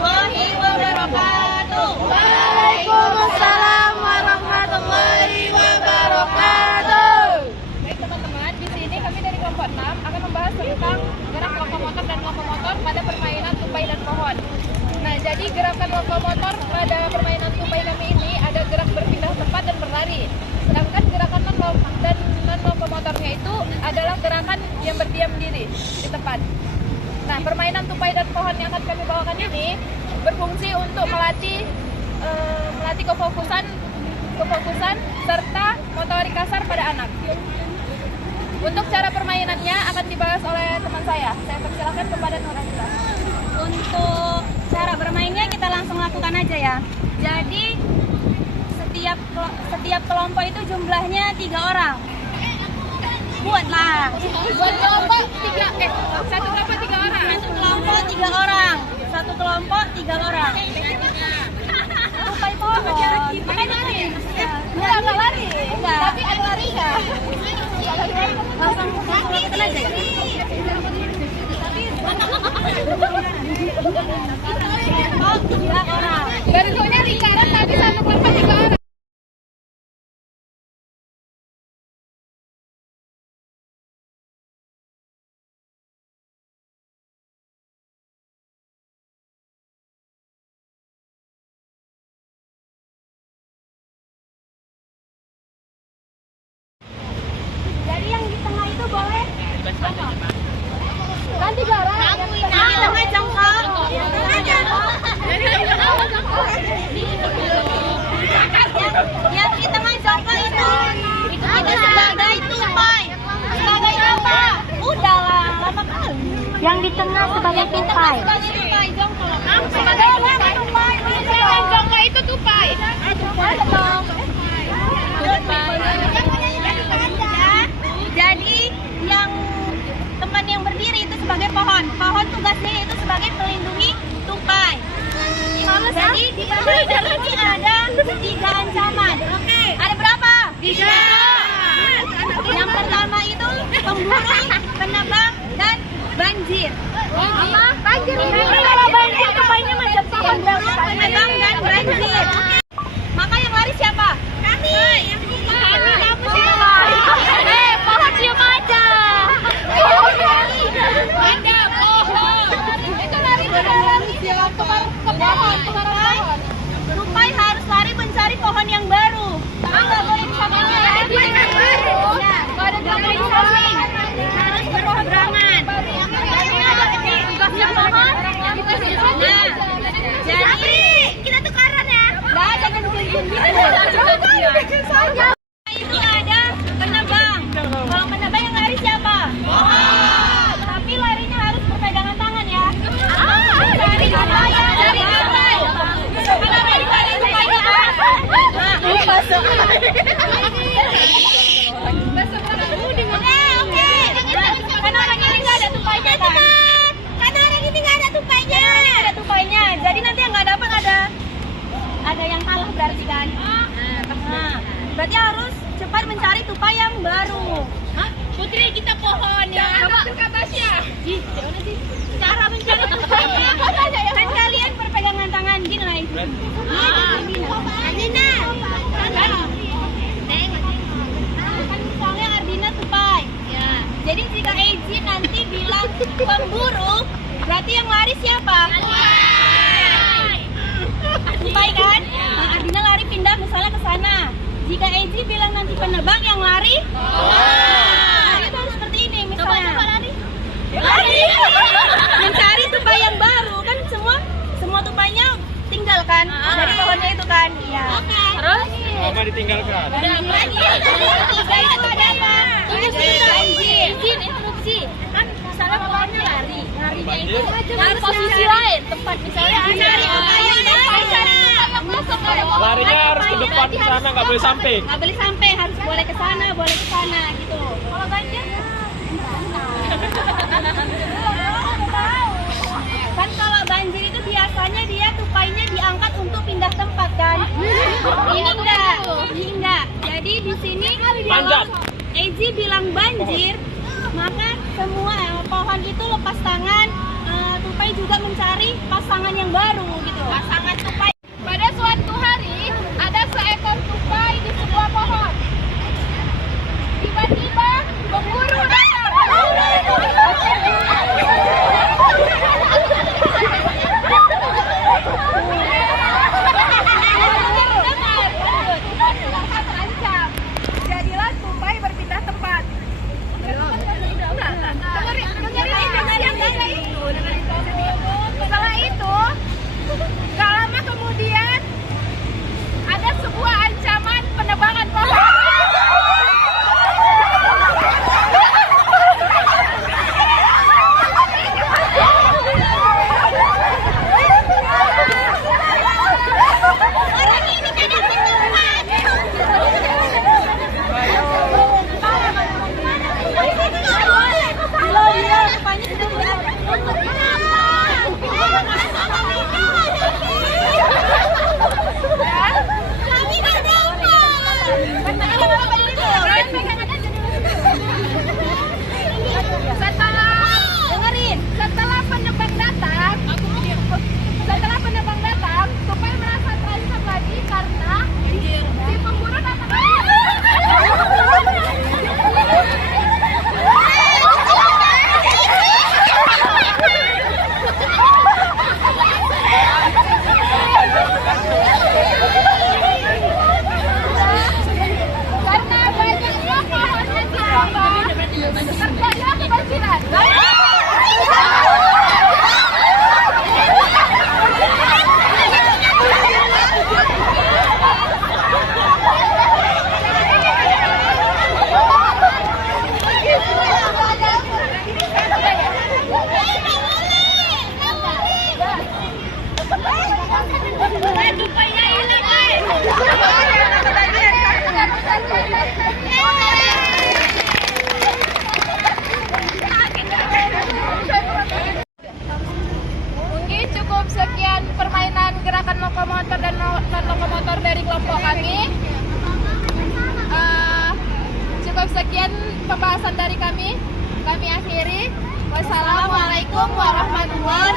warahmatullahi wabarakatuh. Waalaikumsalam warahmatullahi wabarakatuh. Baik teman-teman, di sini kami dari kelompok 6 akan membahas tentang gerak lokomotor dan lokomotor pada permainan tupai dan pohon. Nah, jadi gerakan lokomotor pada permainan tupai kami ini ada gerak berpindah tempat dan berlari. Sedangkan gerakan non-lokomotornya itu adalah gerakan yang berdiam diri di tempat. Nah, permainan tupai dan pohon yang akan kami bawakan ini berfungsi untuk melatih kefokusan serta motorik kasar pada anak. Untuk cara permainannya akan dibahas oleh teman saya. Saya persilakan kepada Nurhaliza. Untuk cara bermainnya kita langsung lakukan aja ya. Jadi setiap kelompok itu jumlahnya 3 orang. Buat kelompok 3 satu kelompok 3 orang. Satu kelompok 3 orang. Tupai pohon. Makanya lari. Enggak lari. Enggak. Tapi ada larinya. Langsung lakukan aja ya. Oh, 3 orang. Bentuknya lingkaran tapi satu kelompok 3 orang. Jadi yang di tengah itu boleh Kan 3 orang. di tengah jongkok. Yang di tengah jongkok itu sebagai tupai. Sebagai apa? Udahlah, lama kali. Yang di tengah sebagai tupai. Sebagai tupai jongkok. Sebagai tupai. Yang jongkok itu tupai. Jadi yang teman yang berdiri itu sebagai pohon. Pohon tugasnya itu sebagai pelindungi tupai. Jadi di balik ini ada 3 ancaman. Ada berapa? 3. Yang pertama itu pemburu, penebang, dan banjir. Banjir ini kalau banjir tupainya macam pohon. Pemburu, penebang, dan banjir. Maka yang lari siapa? Kami. Kamu siapa? Pohon cium aja. Ada pohon. Itu lari ke pohon. Tupai harus lari mencari pohon yang baru. Nggak boleh disampingnya. Nggak ada Harus berseberangan. tugasnya pohon. Nah, jadi kita tukaran ya. Nggak, jangan bikin saja. Itu ada penebang. Kalau penebang yang lari siapa? Pohon. Tapi larinya harus berpegangan tangan ya. Dari tupai. Karena orang ini nggak ada tupainya kan? Karena orang ini nggak ada tupainya. Jadi nanti yang nggak dapat ada yang kalah berarti kan? Nah, berarti harus cepat mencari tupai yang baru. Putri, kita pohon ya. Katasnya. Cara mencari tupainya kan kalian berpegangan tangan gini lah itu. Ardina. Kan misalnya Ardina tupai. Jadi jika Eji nanti bilang pemburu, berarti yang lari siapa? Tupai kan? Nah, Ardina lari pindah misalnya ke sana. Jika Eji bilang nanti penebang, yang lari? Lari itu harus seperti ini misalnya. Lari. Mencari tupai yang baru kan semua tupainya tinggal kan dari pohonnya itu kan. Iya. Terus? Apa ditinggalkan? Tiga itu ada apa? Izin interupsi. Kan misalnya pohonnya lari. Larinya itu Cari posisi lain, tempat misalnya cari tupai yang Larinya harus ke depan ke sana, nggak boleh sampai. nggak boleh sampai, harus boleh ke sana gitu. Kalau banjir kan kalau banjir itu biasanya dia tupainya diangkat untuk pindah tempat kan. Ini enggak. Jadi di sini Panjat. Eji bilang banjir, maka semua pohon itu lepas tangan, tupai juga mencari pasangan yang baru gitu. Pasangan tupai. Pada suatu hari, ada seekor tupai di sebuah pohon. Tiba-tiba, pemburu datang. Tupai terancam. Jadilah tupai berpindah tempat. Dengerin itu. Setelah itu, gak lama kemudian ada sebuah ancaman penebangan pohon. Setelah penebang datang, tupai merasa terancam lagi karena si pemburu datang karena banyaknya pohon yang ditebang, terjadilah kebanjiran. Mungkin cukup sekian permainan gerakan lokomotor dan non-lokomotor dari kelompok kami. Cukup sekian pembahasan dari kami. Kami akhiri. Wassalamualaikum warahmatullahi